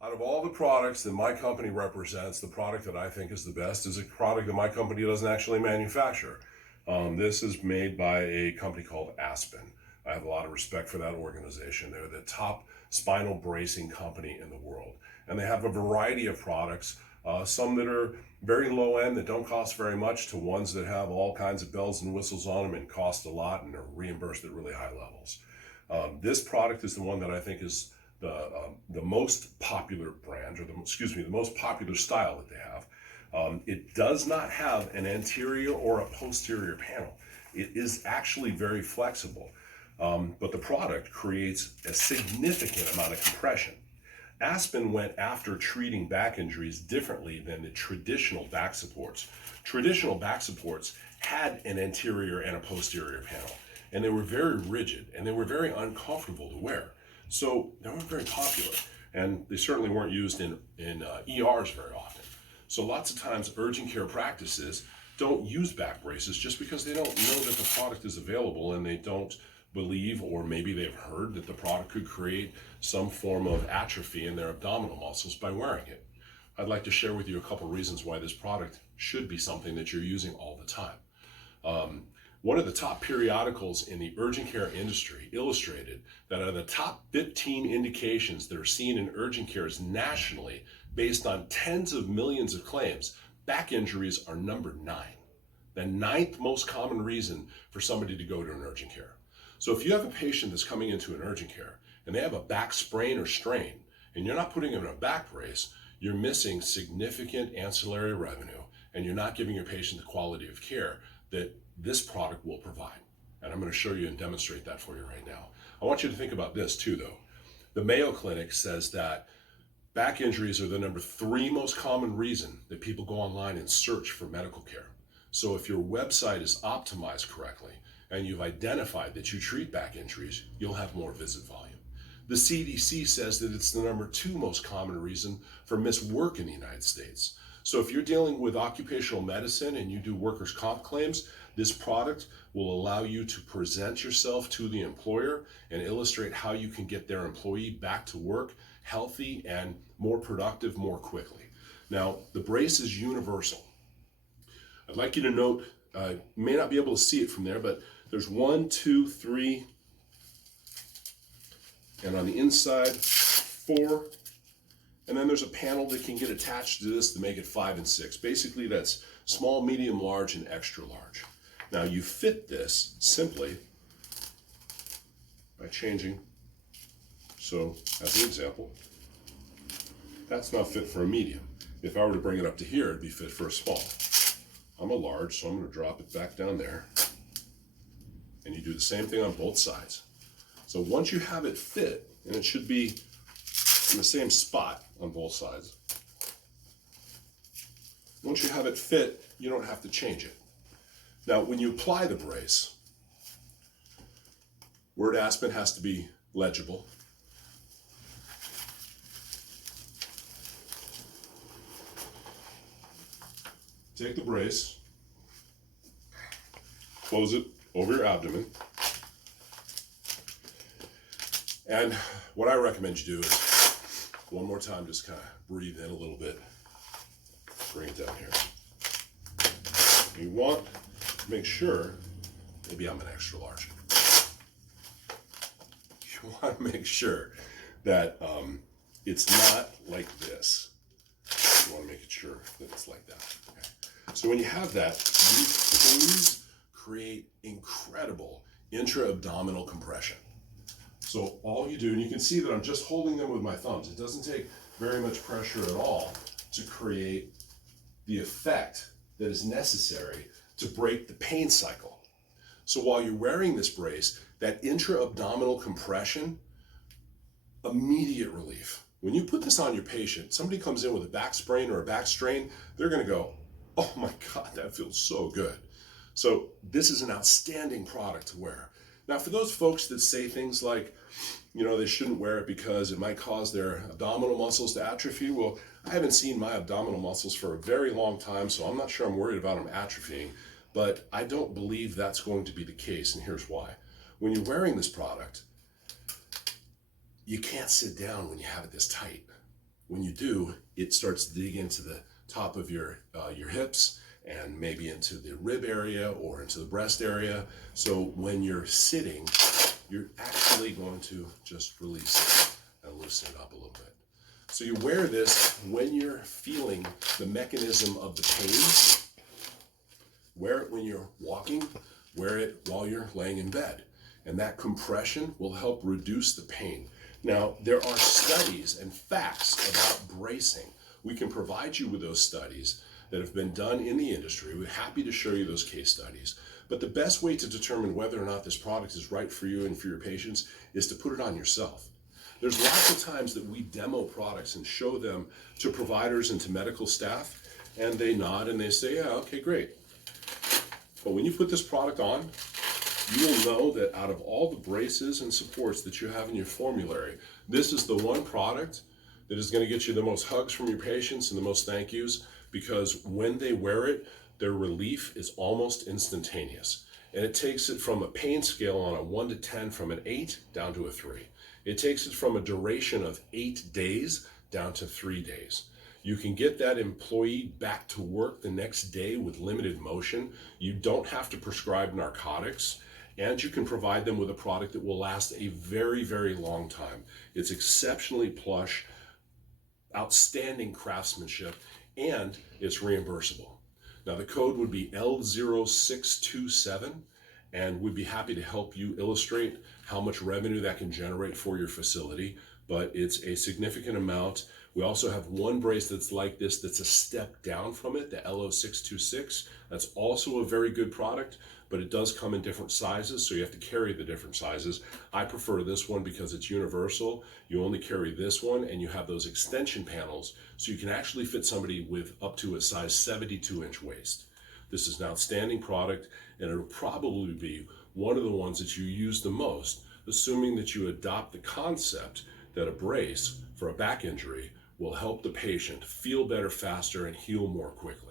Out of all the products that my company represents, the product that I think is the best is a product that my company doesn't actually manufacture. This is made by a company called Aspen. I have a lot of respect for that organization. They're the top spinal bracing company in the world. And they have a variety of products, some that are very low end that don't cost very much, to ones that have all kinds of bells and whistles on them and cost a lot and are reimbursed at really high levels. This product is the one that I think is the most popular brand, or the most popular style that they have. It does not have an anterior or a posterior panel. It is actually very flexible, but the product creates a significant amount of compression. Aspen went after treating back injuries differently than the traditional back supports. Traditional back supports had an anterior and a posterior panel, and they were very rigid and they were very uncomfortable to wear. So they weren't very popular, and they certainly weren't used in ERs very often. So lots of times urgent care practices don't use back braces just because they don't know that the product is available, and they don't believe, or maybe they've heard, that the product could create some form of atrophy in their abdominal muscles by wearing it. I'd like to share with you a couple reasons why this product should be something that you're using all the time. One of the top periodicals in the urgent care industry illustrated that out of the top 15 indications that are seen in urgent cares nationally, based on tens of millions of claims, back injuries are number 9. The 9th most common reason for somebody to go to an urgent care. So if you have a patient that's coming into an urgent care and they have a back sprain or strain, and you're not putting them in a back brace, you're missing significant ancillary revenue, and you're not giving your patient the quality of care that this product will provide. And I'm going to show you and demonstrate that for you right now. I want you to think about this too, though. The Mayo Clinic says that back injuries are the number 3 most common reason that people go online and search for medical care. So if your website is optimized correctly and you've identified that you treat back injuries, you'll have more visit volume. The CDC says that it's the number 2 most common reason for missed work in the United States. So if you're dealing with occupational medicine and you do workers' comp claims, this product will allow you to present yourself to the employer and illustrate how you can get their employee back to work healthy and more productive more quickly. Now, the brace is universal. I'd like you to note, you may not be able to see it from there, but there's 1, 2, 3, and on the inside, 4, and then there's a panel that can get attached to this to make it 5 and 6. Basically, that's small, medium, large, and extra large. Now, you fit this simply by changing. So, as an example, that's not fit for a medium. If I were to bring it up to here, it'd be fit for a small. I'm a large, so I'm going to drop it back down there. And you do the same thing on both sides. So once you have it fit, and it should be in the same spot on both sides. Once you have it fit, you don't have to change it. Now, when you apply the brace, word Aspen has to be legible. Take the brace, close it over your abdomen, and what I recommend you do is, one more time, just kind of breathe in a little bit, bring it down here. You want to make sure, maybe I'm an extra large, you want to make sure that it's not like this. You want to make it sure that it's like that. Okay. So when you have that, you please create incredible intra-abdominal compression. So all you do, and you can see that I'm just holding them with my thumbs. It doesn't take very much pressure at all to create the effect that is necessary to break the pain cycle. So while you're wearing this brace, that intra-abdominal compression, immediate relief. When you put this on your patient, somebody comes in with a back sprain or a back strain, they're going to go, oh my God, that feels so good. So this is an outstanding product to wear. Now, for those folks that say things like, they shouldn't wear it because it might cause their abdominal muscles to atrophy. Well, I haven't seen my abdominal muscles for a very long time, so I'm not sure I'm worried about them atrophying, but I don't believe that's going to be the case, and here's why. When you're wearing this product, you can't sit down when you have it this tight. When you do, it starts to dig into the top of your hips and maybe into the rib area or into the breast area. So when you're sitting, you're actually going to just release it and loosen it up a little bit. So you wear this when you're feeling the mechanism of the pain. Wear it when you're walking, wear it while you're laying in bed. And that compression will help reduce the pain. Now, there are studies and facts about bracing. We can provide you with those studies that have been done in the industry. We're happy to show you those case studies. But the best way to determine whether or not this product is right for you and for your patients is to put it on yourself. There's lots of times that we demo products and show them to providers and to medical staff, and they nod and they say, yeah, okay, great. But when you put this product on, you will know that out of all the braces and supports that you have in your formulary, this is the one product that is going to get you the most hugs from your patients and the most thank yous, because when they wear it, their relief is almost instantaneous. And it takes it from a pain scale on a 1 to 10 from an 8 down to a 3. It takes it from a duration of 8 days down to 3 days. You can get that employee back to work the next day with limited motion. You don't have to prescribe narcotics, and you can provide them with a product that will last a very, very long time. It's exceptionally plush, outstanding craftsmanship, and it's reimbursable. Now, the code would be L0627, and we'd be happy to help you illustrate how much revenue that can generate for your facility, but it's a significant amount. We also have one brace that's like this that's a step down from it, the LO626. That's also a very good product, but it does come in different sizes, so you have to carry the different sizes. I prefer this one because it's universal. You only carry this one, and you have those extension panels, so you can actually fit somebody with up to a size 72-inch waist. This is an outstanding product, and it'll probably be one of the ones that you use the most, assuming that you adopt the concept that a brace for a back injury will help the patient feel better faster and heal more quickly.